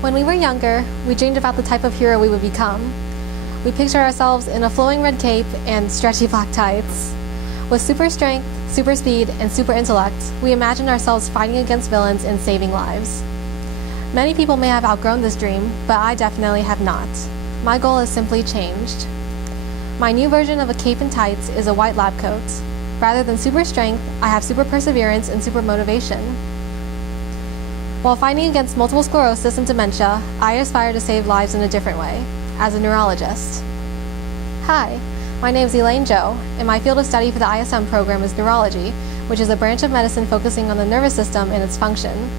When we were younger, we dreamed about the type of hero we would become. We pictured ourselves in a flowing red cape and stretchy black tights. With super strength, super speed, and super intellect, we imagined ourselves fighting against villains and saving lives. Many people may have outgrown this dream, but I definitely have not. My goal has simply changed. My new version of a cape and tights is a white lab coat. Rather than super strength, I have super perseverance and super motivation. While fighting against multiple sclerosis and dementia, I aspire to save lives in a different way, as a neurologist. Hi, my name is Elayne Jo, and my field of study for the ISM program is neurology, which is a branch of medicine focusing on the nervous system and its function.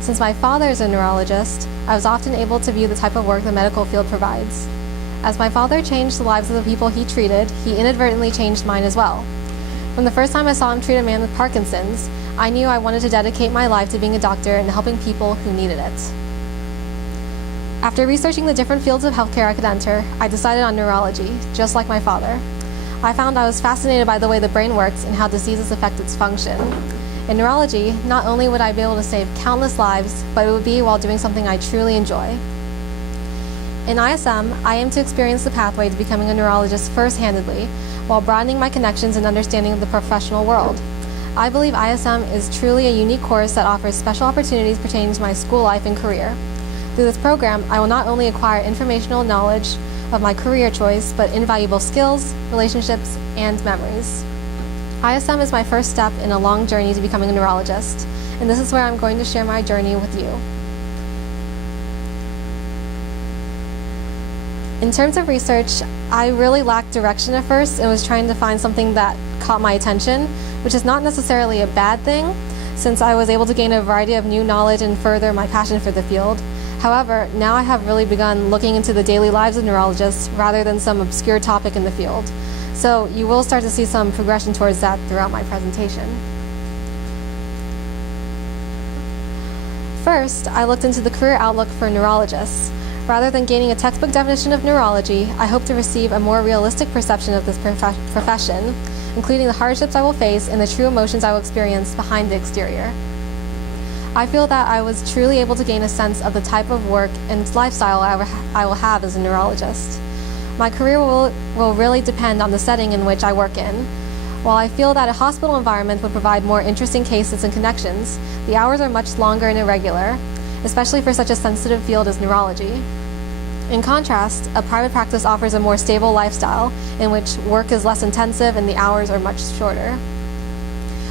Since my father is a neurologist, I was often able to view the type of work the medical field provides. As my father changed the lives of the people he treated, he inadvertently changed mine as well. From the first time I saw him treat a man with Parkinson's, I knew I wanted to dedicate my life to being a doctor and helping people who needed it. After researching the different fields of healthcare I could enter, I decided on neurology, just like my father. I found I was fascinated by the way the brain works and how diseases affect its function. In neurology, not only would I be able to save countless lives, but it would be while doing something I truly enjoy. In ISM, I aim to experience the pathway to becoming a neurologist first-handedly, while broadening my connections and understanding of the professional world. I believe ISM is truly a unique course that offers special opportunities pertaining to my school life and career. Through this program, I will not only acquire informational knowledge of my career choice, but invaluable skills, relationships, and memories. ISM is my first step in a long journey to becoming a neurologist, and this is where I'm going to share my journey with you. In terms of research, I really lacked direction at first and was trying to find something that caught my attention, which is not necessarily a bad thing, since I was able to gain a variety of new knowledge and further my passion for the field. However, now I have really begun looking into the daily lives of neurologists rather than some obscure topic in the field. So you will start to see some progression towards that throughout my presentation. First, I looked into the career outlook for neurologists. Rather than gaining a textbook definition of neurology, I hope to receive a more realistic perception of this profession, including the hardships I will face and the true emotions I will experience behind the exterior. I feel that I was truly able to gain a sense of the type of work and lifestyle I will have as a neurologist. My career will really depend on the setting in which I work in. While I feel that a hospital environment would provide more interesting cases and connections, the hours are much longer and irregular, especially for such a sensitive field as neurology. In contrast, a private practice offers a more stable lifestyle in which work is less intensive and the hours are much shorter.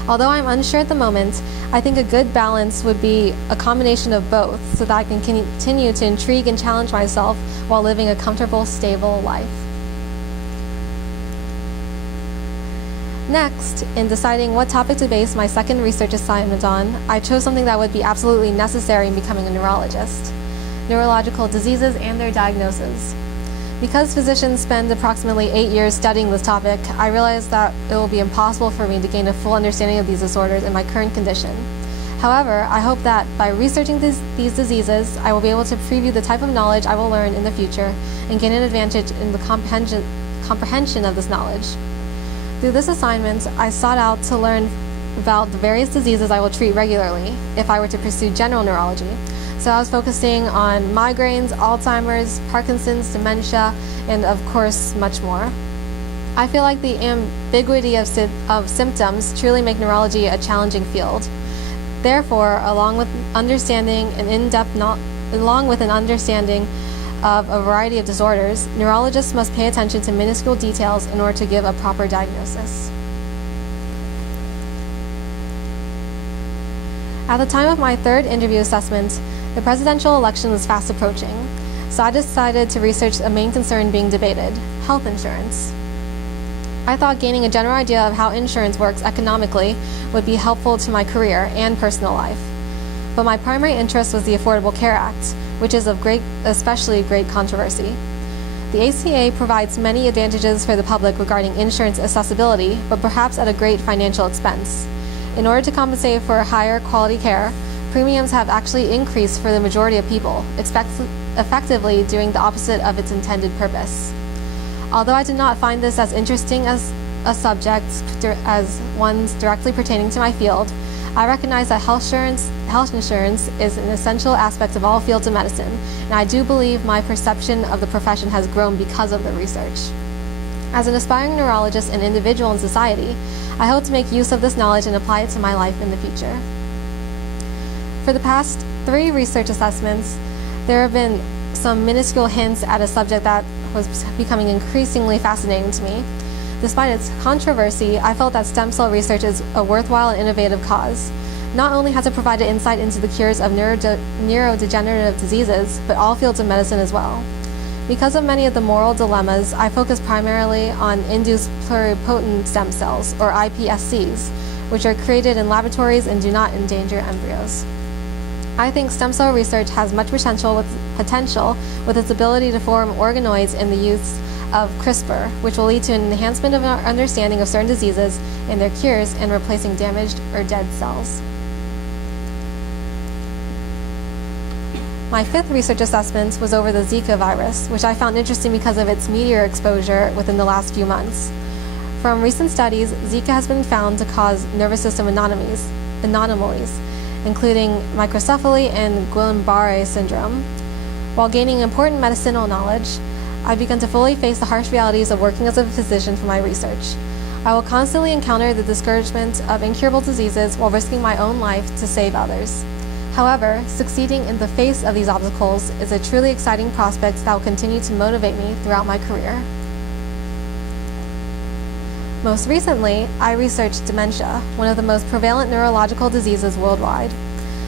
Although I'm unsure at the moment, I think a good balance would be a combination of both so that I can continue to intrigue and challenge myself while living a comfortable, stable life. Next, in deciding what topic to base my second research assignment on, I chose something that would be absolutely necessary in becoming a neurologist: neurological diseases and their diagnosis. Because physicians spend approximately 8 years studying this topic, I realized that it will be impossible for me to gain a full understanding of these disorders in my current condition. However, I hope that by researching these diseases, I will be able to preview the type of knowledge I will learn in the future and gain an advantage in the comprehension of this knowledge. Through this assignment, I sought out to learn about the various diseases I will treat regularly if I were to pursue general neurology. So I was focusing on migraines, Alzheimer's, Parkinson's, dementia, and of course, much more. I feel like the ambiguity of symptoms truly make neurology a challenging field. Therefore, along with an understanding of a variety of disorders, neurologists must pay attention to minuscule details in order to give a proper diagnosis. At the time of my third interview assessment, the presidential election was fast approaching, so I decided to research a main concern being debated: health insurance. I thought gaining a general idea of how insurance works economically would be helpful to my career and personal life. But my primary interest was the Affordable Care Act, which is of especially great controversy. The ACA provides many advantages for the public regarding insurance accessibility, but perhaps at a great financial expense. In order to compensate for higher quality care, premiums have actually increased for the majority of people, effectively doing the opposite of its intended purpose. Although I did not find this as interesting as a subject as ones directly pertaining to my field, I recognize that health insurance is an essential aspect of all fields of medicine, and I do believe my perception of the profession has grown because of the research. As an aspiring neurologist and individual in society, I hope to make use of this knowledge and apply it to my life in the future. For the past 3 research assessments, there have been some minuscule hints at a subject that was becoming increasingly fascinating to me. Despite its controversy, I felt that stem cell research is a worthwhile and innovative cause. Not only has it provided insight into the cures of neurodegenerative diseases, but all fields of medicine as well. Because of many of the moral dilemmas, I focus primarily on induced pluripotent stem cells, or iPSCs, which are created in laboratories and do not endanger embryos. I think stem cell research has much potential with its ability to form organoids in the use of CRISPR, which will lead to an enhancement of our understanding of certain diseases and their cures and replacing damaged or dead cells. My 5th research assessment was over the Zika virus, which I found interesting because of its meteor exposure within the last few months. From recent studies, Zika has been found to cause nervous system anomalies, including microcephaly and Guillain-Barré syndrome. While gaining important medicinal knowledge, I've begun to fully face the harsh realities of working as a physician for my research. I will constantly encounter the discouragement of incurable diseases while risking my own life to save others. However, succeeding in the face of these obstacles is a truly exciting prospect that will continue to motivate me throughout my career. Most recently, I researched dementia, one of the most prevalent neurological diseases worldwide.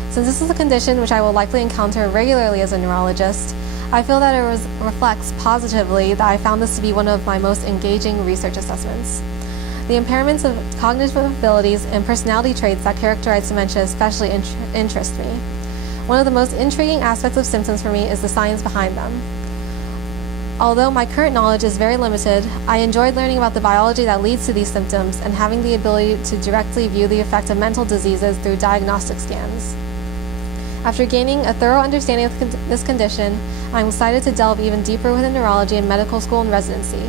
Since this is a condition which I will likely encounter regularly as a neurologist, I feel that it reflects positively that I found this to be one of my most engaging research assessments. The impairments of cognitive abilities and personality traits that characterize dementia especially interest me. One of the most intriguing aspects of symptoms for me is the science behind them. Although my current knowledge is very limited, I enjoyed learning about the biology that leads to these symptoms and having the ability to directly view the effect of mental diseases through diagnostic scans. After gaining a thorough understanding of this condition, I'm excited to delve even deeper within neurology in medical school and residency.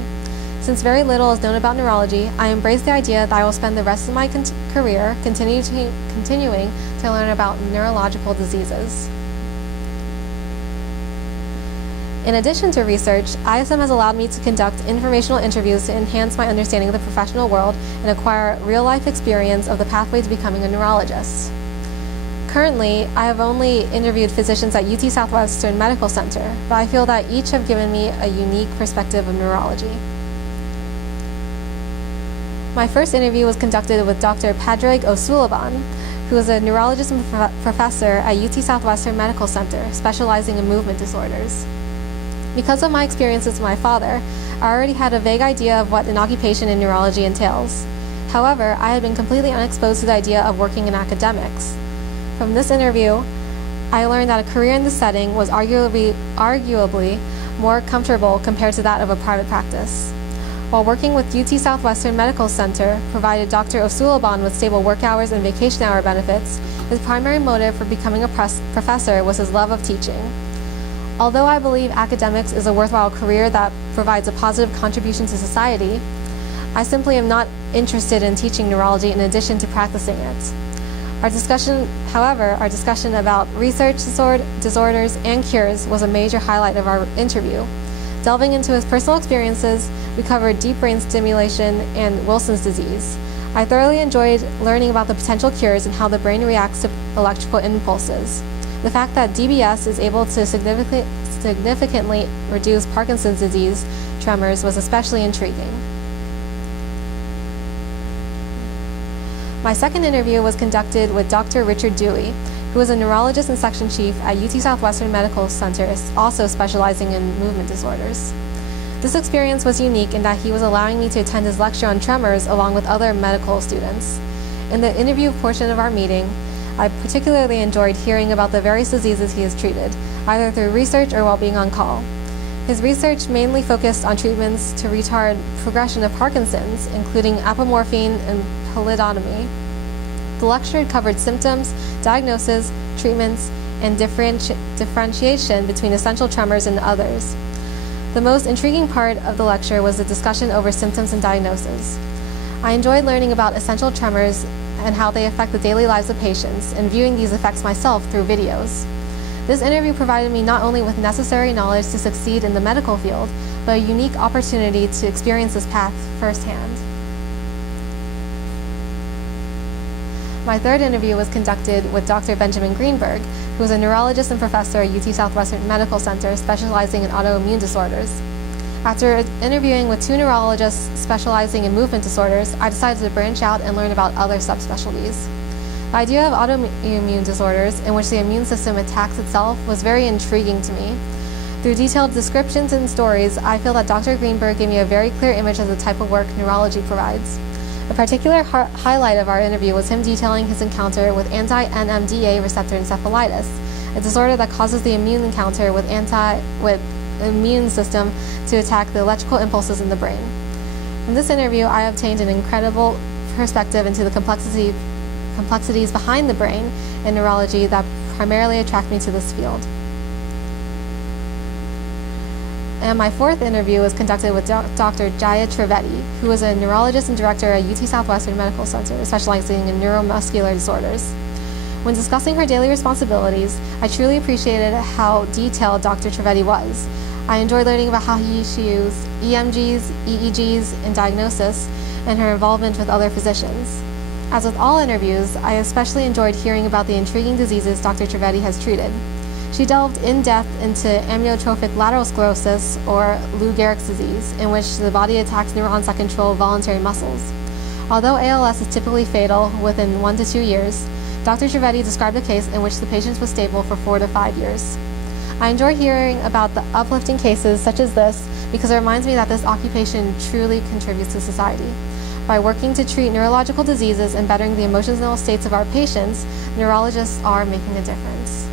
Since very little is known about neurology, I embrace the idea that I will spend the rest of my career continuing to learn about neurological diseases. In addition to research, ISM has allowed me to conduct informational interviews to enhance my understanding of the professional world and acquire real-life experience of the pathway to becoming a neurologist. Currently, I have only interviewed physicians at UT Southwestern Medical Center, but I feel that each have given me a unique perspective of neurology. My first interview was conducted with Dr. Padraig O'Sullivan, who is a neurologist and professor at UT Southwestern Medical Center, specializing in movement disorders. Because of my experiences with my father, I already had a vague idea of what an occupation in neurology entails. However, I had been completely unexposed to the idea of working in academics. From this interview, I learned that a career in this setting was arguably more comfortable compared to that of a private practice. While working with UT Southwestern Medical Center provided Dr. O'Sullivan with stable work hours and vacation hour benefits, his primary motive for becoming a professor was his love of teaching. Although I believe academics is a worthwhile career that provides a positive contribution to society, I simply am not interested in teaching neurology in addition to practicing it. Our discussion about research disorders and cures was a major highlight of our interview. Delving into his personal experiences, we covered deep brain stimulation and Wilson's disease. I thoroughly enjoyed learning about the potential cures and how the brain reacts to electrical impulses. The fact that DBS is able to significantly reduce Parkinson's disease tremors was especially intriguing. My second interview was conducted with Dr. Richard Dewey, who is a neurologist and section chief at UT Southwestern Medical Center, also specializing in movement disorders. This experience was unique in that he was allowing me to attend his lecture on tremors along with other medical students. In the interview portion of our meeting, I particularly enjoyed hearing about the various diseases he has treated, either through research or while being on call. His research mainly focused on treatments to retard progression of Parkinson's, including apomorphine and palidotomy. The lecture covered symptoms, diagnosis, treatments, and differentiation between essential tremors and others. The most intriguing part of the lecture was the discussion over symptoms and diagnosis. I enjoyed learning about essential tremors and how they affect the daily lives of patients, and viewing these effects myself through videos. This interview provided me not only with necessary knowledge to succeed in the medical field, but a unique opportunity to experience this path firsthand. My third interview was conducted with Dr. Benjamin Greenberg, who is a neurologist and professor at UT Southwestern Medical Center specializing in autoimmune disorders. After interviewing with 2 neurologists specializing in movement disorders, I decided to branch out and learn about other subspecialties. The idea of autoimmune disorders, in which the immune system attacks itself, was very intriguing to me. Through detailed descriptions and stories, I feel that Dr. Greenberg gave me a very clear image of the type of work neurology provides. A particular highlight of our interview was him detailing his encounter with anti-NMDA receptor encephalitis, a disorder that causes the immune encounter with immune system to attack the electrical impulses in the brain. From this interview, I obtained an incredible perspective into the complexities behind the brain in neurology that primarily attract me to this field. And my fourth interview was conducted with Dr. Jaya Trivedi, who is a neurologist and director at UT Southwestern Medical Center, specializing in neuromuscular disorders. When discussing her daily responsibilities, I truly appreciated how detailed Dr. Trivedi was. I enjoyed learning about how she used EMGs, EEGs in diagnosis, and her involvement with other physicians. As with all interviews, I especially enjoyed hearing about the intriguing diseases Dr. Trivedi has treated. She delved in depth into amyotrophic lateral sclerosis, or Lou Gehrig's disease, in which the body attacks neurons that control voluntary muscles. Although ALS is typically fatal within 1 to 2 years, Dr. Trivedi described a case in which the patient was stable for 4 to 5 years. I enjoy hearing about the uplifting cases such as this because it reminds me that this occupation truly contributes to society. By working to treat neurological diseases and bettering the emotional states of our patients, neurologists are making a difference.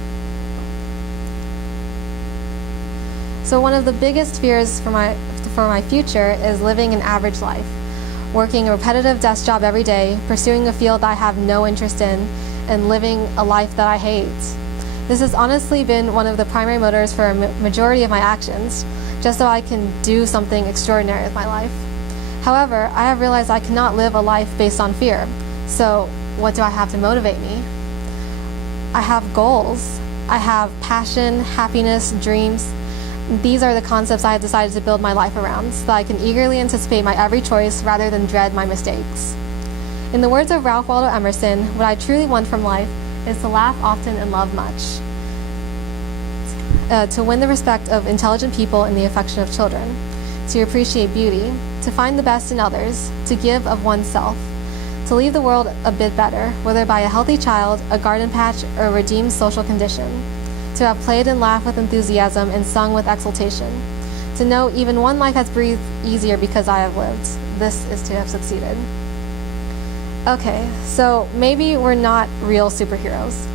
So one of the biggest fears for my future is living an average life, working a repetitive desk job every day, pursuing a field that I have no interest in, and living a life that I hate. This has honestly been one of the primary motors for a majority of my actions, just so I can do something extraordinary with my life. However, I have realized I cannot live a life based on fear. So what do I have to motivate me? I have goals. I have passion, happiness, dreams. These are the concepts I have decided to build my life around so that I can eagerly anticipate my every choice rather than dread my mistakes. In the words of Ralph Waldo Emerson, what I truly want from life is to laugh often and love much, to win the respect of intelligent people and the affection of children, to appreciate beauty, to find the best in others, to give of oneself, to leave the world a bit better, whether by a healthy child, a garden patch, or a redeemed social condition, to have played and laughed with enthusiasm and sung with exultation, to know even one life has breathed easier because I have lived. This is to have succeeded. Okay, so maybe we're not real superheroes,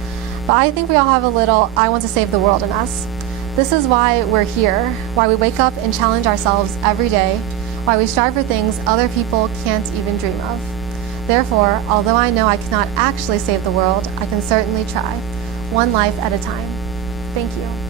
but I think we all have a little I want to save the world in us. This is why we're here, why we wake up and challenge ourselves every day, why we strive for things other people can't even dream of. Therefore, although I know I cannot actually save the world, I can certainly try, one life at a time. Thank you.